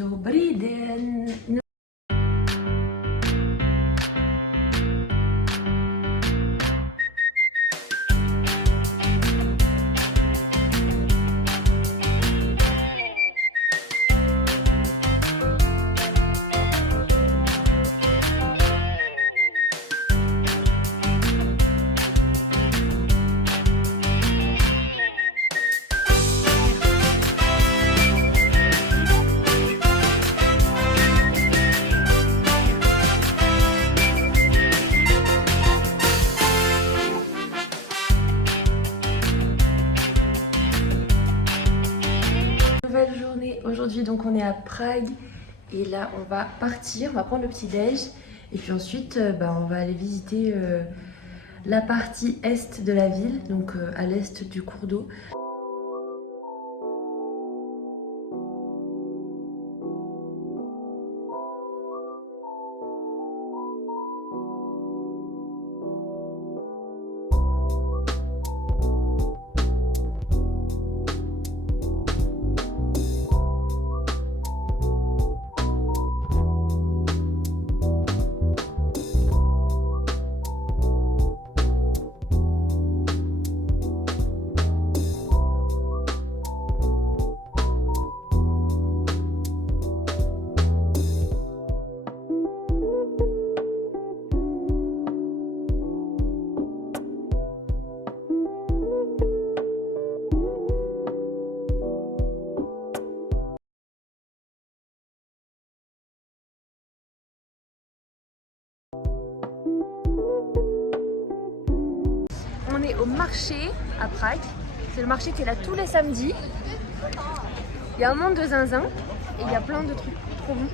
Dobry den. Nouvelle journée, aujourd'hui donc on est à Prague et là on va partir, on va prendre le petit déj et puis ensuite on va aller visiter la partie est de la ville, donc à l'est du cours d'eau. On est au marché à Prague, c'est le marché qui est là tous les samedis. Il y a un monde de zinzin et il y a plein de trucs trop bons.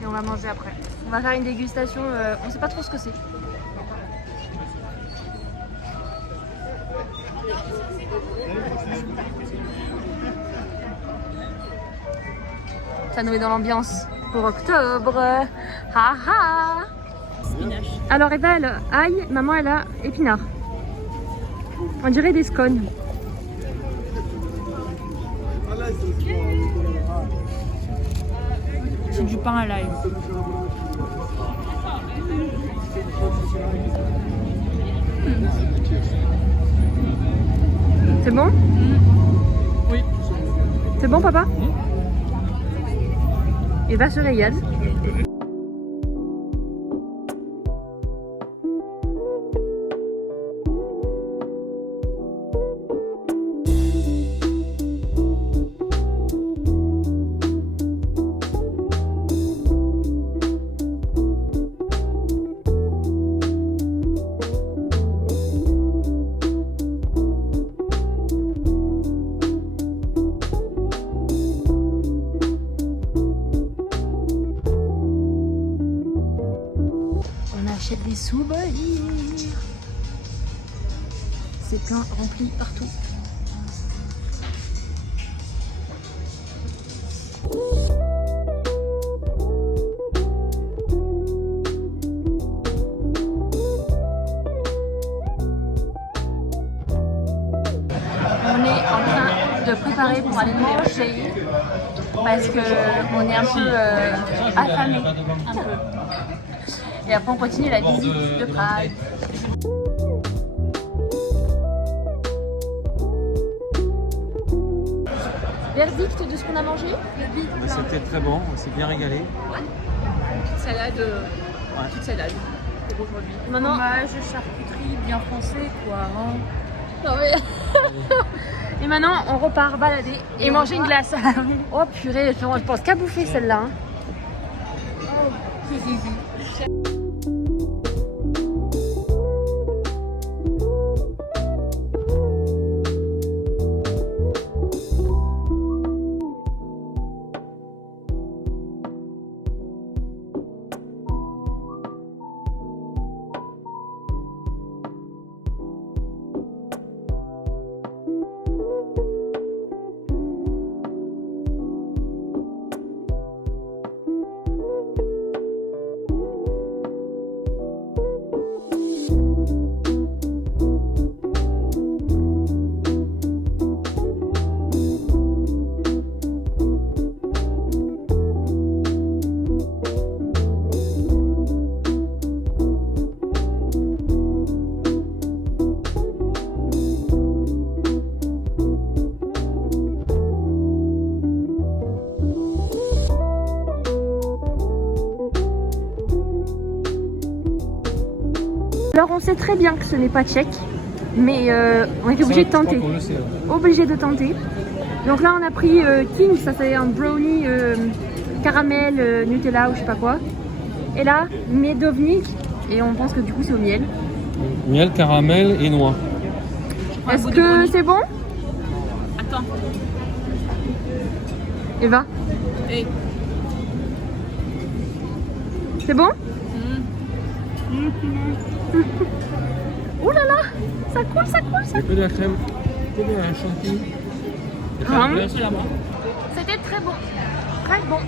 Et on va manger après. On va faire une dégustation, on sait pas trop ce que c'est. Ça nous met dans l'ambiance pour octobre. Ha ha. Alors Eva elle ail, maman elle a épinards. On dirait des scones. C'est du pain à l'ail. C'est bon? Oui. C'est bon papa? Eva se régale. Achète des souvenirs. C'est plein, rempli partout. On est en train de préparer pour aller manger parce que on est un peu affamé. Un peu. Et après on continue la visite de Prague. Verdict de ce qu'on a mangé? C'était très bon, on s'est bien régalé. Salade, petite salade pour aujourd'hui. Maintenant, Fromage, charcuterie, bien français quoi. Hein. non, mais... Et maintenant on repart balader Et manger une glace. Oh purée, je pense qu'à bouffer celle-là. Hein. Alors on sait très bien que ce n'est pas tchèque, mais on était obligé de tenter. Obligé de tenter. Donc là on a pris King, ça c'est un brownie caramel, Nutella ou je sais pas quoi. Et là, Medovnik, et on pense que du coup c'est au miel. Miel, caramel et noix. Est-ce que c'est bon? Attends. Eva, Et... c'est bon? Ouh là là, ça coule, ça coule, ça C'est que de la crème, que de la chantilly. C'est là-bas. C'était très bon, très bon.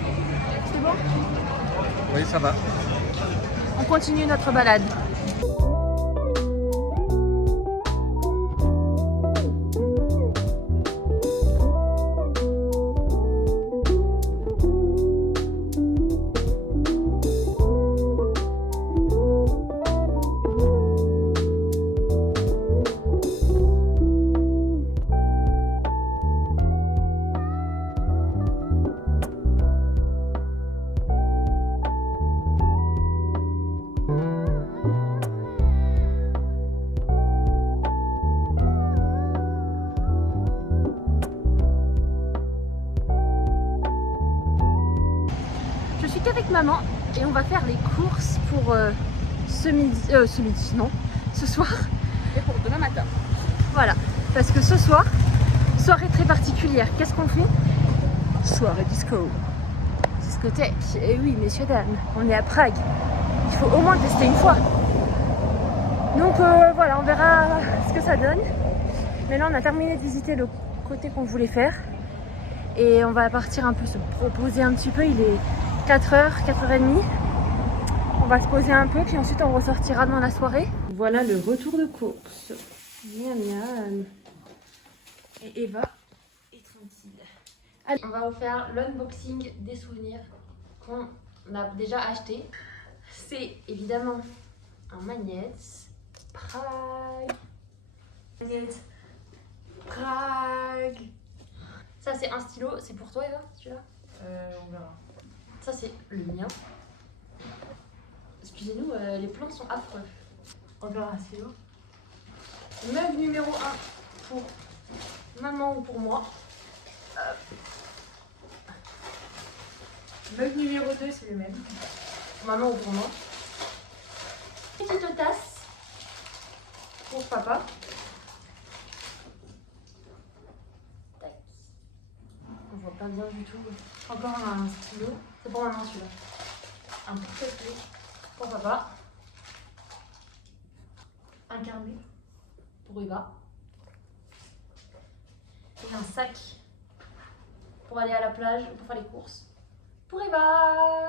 C'est bon? Oui, ça va. On continue notre balade. Je suis qu'avec maman et on va faire les courses pour ce soir. Et pour demain matin. Voilà, parce que ce soir, soirée très particulière. Qu'est-ce qu'on fait? Soirée disco. Discothèque. Et oui, messieurs, dames, on est à Prague. Il faut au moins tester une fois. Donc voilà, on verra ce que ça donne. Mais là, on a terminé de visiter le côté qu'on voulait faire. Et on va partir un peu se proposer un petit peu. Il est 4h, 4h30. On va se poser un peu, puis ensuite on ressortira dans la soirée. Voilà le retour de course. Miam miam. Et Eva est tranquille. Allez, on va vous faire l'unboxing des souvenirs qu'on a déjà achetés. C'est évidemment un magnet. Prague. Magnet. Prague. Ça c'est un stylo, c'est pour toi Eva, celui-là? On verra. Ça c'est le mien. Excusez-nous, les plans sont affreux. Encore un stylo. Mug numéro 1 pour maman ou pour moi. Mug numéro 2, c'est le même. Pour maman ou pour moi. Petite tasse pour papa. Tac. On voit pas bien du tout. Encore un stylo. C'est pour maman celui-là. Un porte-clés pour papa. Un carnet pour Eva. Et un sac pour aller à la plage ou pour faire les courses pour Eva.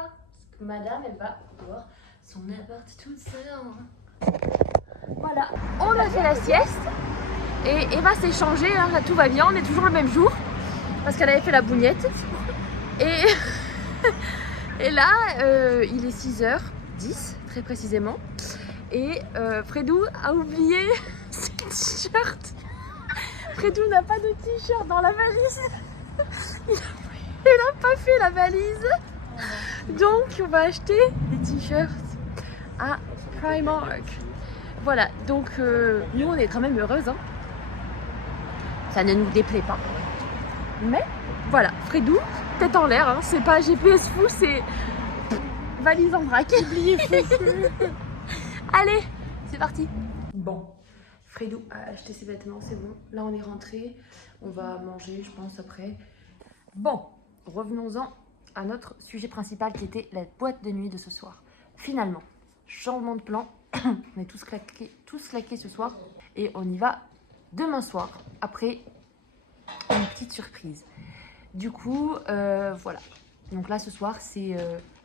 Parce que madame, elle va voir son appart toute seule. Voilà, on a fait la sieste et Eva s'est changée, hein, là tout va bien, on est toujours le même jour parce qu'elle avait fait la bougnette. Et, et là, il est 6h10 très précisément. Et Fredou a oublié ses t-shirts. Fredou n'a pas de t-shirt dans la valise. Il n'a pas fait la valise. Donc on va acheter des t-shirts à Primark. Voilà, donc nous on est quand même heureuses. Hein. Ça ne nous déplaît pas. Mais voilà, Fredou, tête en l'air. Hein. C'est pas GPS fou, c'est valise en vrac. Oublié fou. Allez, c'est parti. Bon, Fredou a acheté ses vêtements, c'est bon. Là, on est rentré. On va manger, je pense, après. Bon, revenons-en à notre sujet principal qui était la boîte de nuit de ce soir. Finalement, changement de plan. On est tous claqués ce soir. Et on y va demain soir, après une petite surprise. Du coup, voilà. Donc là, ce soir, c'est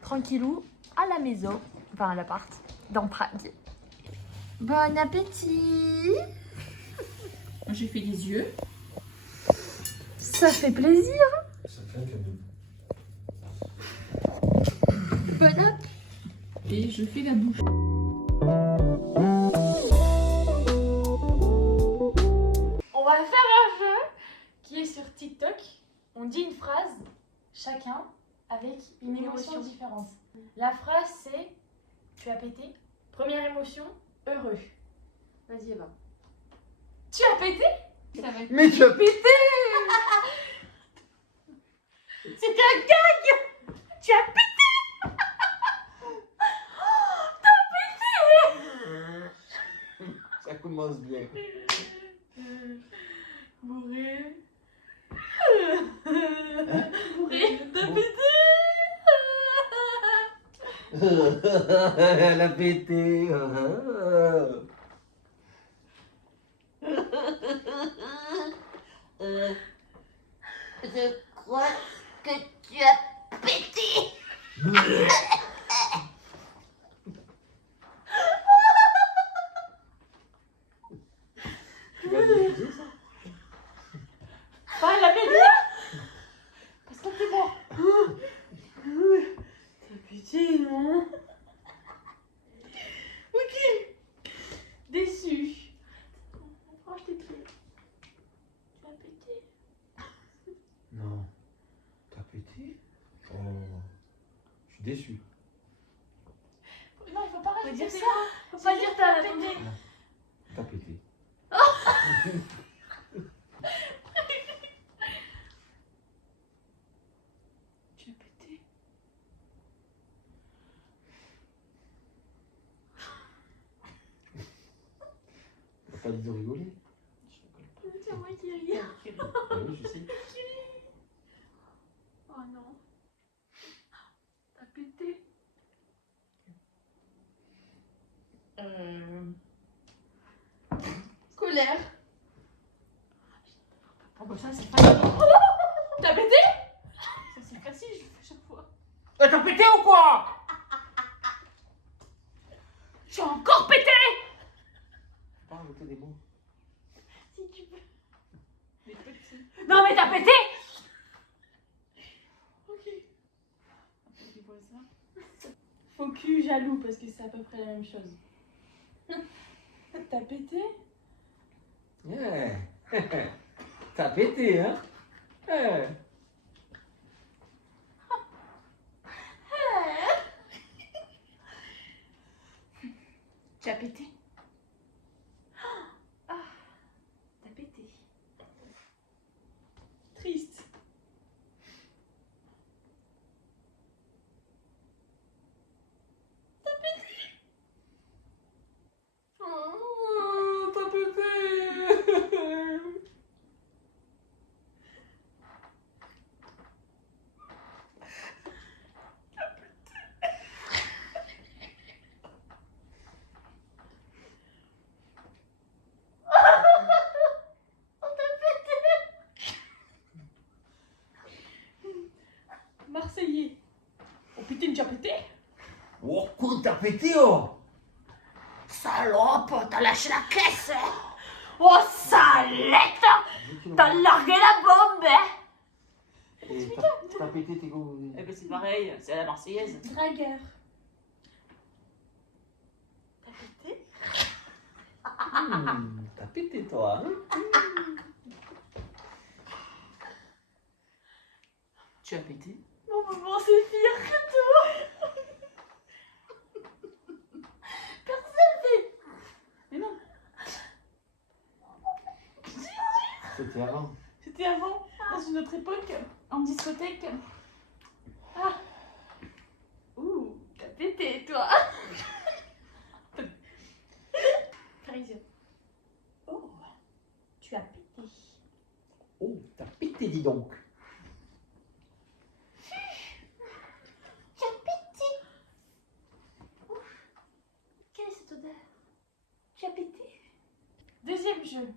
tranquillou à la maison, enfin à l'appart, dans Prague. Bon appétit! J'ai fait les yeux. Ça fait plaisir! Bon appétit! Et je fais la bouche. On va faire un jeu qui est sur TikTok. On dit une phrase, chacun, avec une émotion différente. La phrase c'est « Tu as pété ». Première émotion, heureux. Vas-y, Eva. Tu as pété? Ça va être... Mais tu as pété. C'était un gag. Tu as pété. Ça commence bien. Bourré. Hein? Bourré, t'as pété. Elle a pété. Je crois que tu as pété. Tu vas diffuser ça? Ah, elle a pété. Parce que t'es bon. T'as pété, non? Ok. Déçu. Range tes trucs. Tu as pété. Non. T'as pété? Oh. Je suis déçu. Non, il faut pas rajouter dire ça. Faut pas dire t'as pété. T'as pété. Tu as pété. T'as pas dit de rigoler? C'est moi qui ris. Ah oui, je sais. Oh non. T'as pété. Colère. Oh bah ça c'est facile. T'as pété? Ça c'est facile, je le fais chaque fois. T'as pété ou quoi? J'ai encore pété. Pas rajouter des mots. Si tu veux. Des petits. Non, mais t'as pété. Ok. Après tu vois ça. Faux cul jaloux parce que c'est à peu près la même chose. T'as pété? Ouais. T'as pété, hein? Ouais. Tu as pété? Ah, t'as pété. Triste. T'as pété? Oh, t'as pété. Marseillais. Oh putain, tu as pété? Oh, quoi, t'as pété, oh! Salope, t'as lâché la caisse. Oh, salette. T'as largué la bombe, hein. Et t'as pété, t'es go. Eh ben c'est pareil, c'est la Marseillaise. Dragueur. T'as pété? T'as pété, toi, hein? Tu as pété? Mon maman c'est pire que toi. Personne fait. Mais non, C'était avant. c'était avant, dans une autre époque, en discothèque. Ah. Ouh, t'as pété toi. Parisien. Oh, tu as pété. Oh, t'as pété, dis donc. Tu as pété. Quelle est cette odeur? Tu as pété. Deuxième jeu.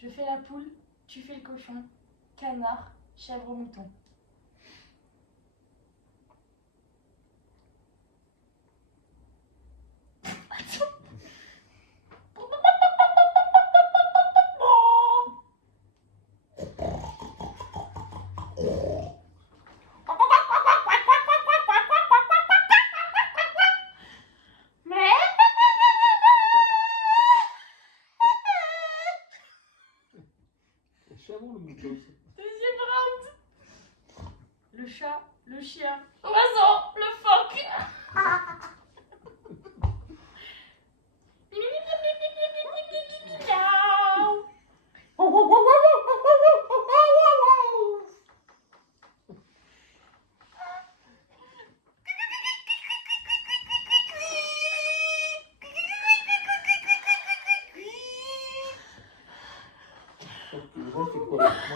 Je fais la poule, tu fais le cochon, canard, chèvre, mouton. C'est avant le mouton. Deuxième round. Le chat, le chien, l'oiseau, le phoque. Mimi.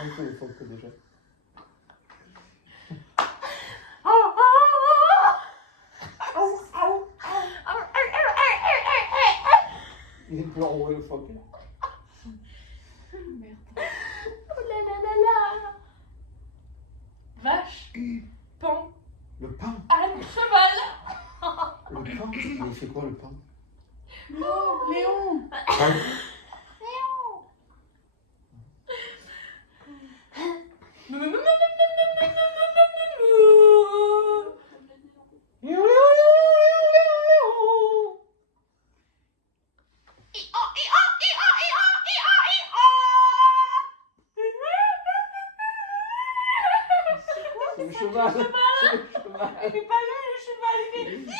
un peu les photos déjà. Il est plus enroué le phoque. Merde. Oh là là là là. Vache, pan, Le pain. âne, cheval. Le pain. Il fait quoi le pain? Oh, Léon. C'est le cheval. C'est le cheval. Il fait pas lui le cheval, il fait...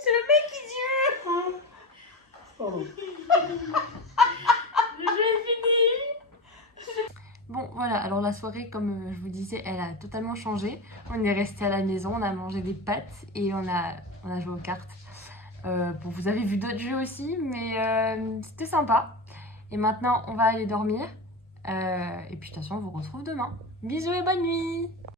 C'est le mec qui dit... Pardon. Le jeu est fini. Bon voilà, alors la soirée comme je vous disais, elle a totalement changé. On est resté à la maison, on a mangé des pâtes et on a joué aux cartes. Bon, vous avez vu d'autres jeux aussi, mais c'était sympa. Et maintenant, on va aller dormir. Et puis de toute façon, on vous retrouve demain. Bisous et bonne nuit!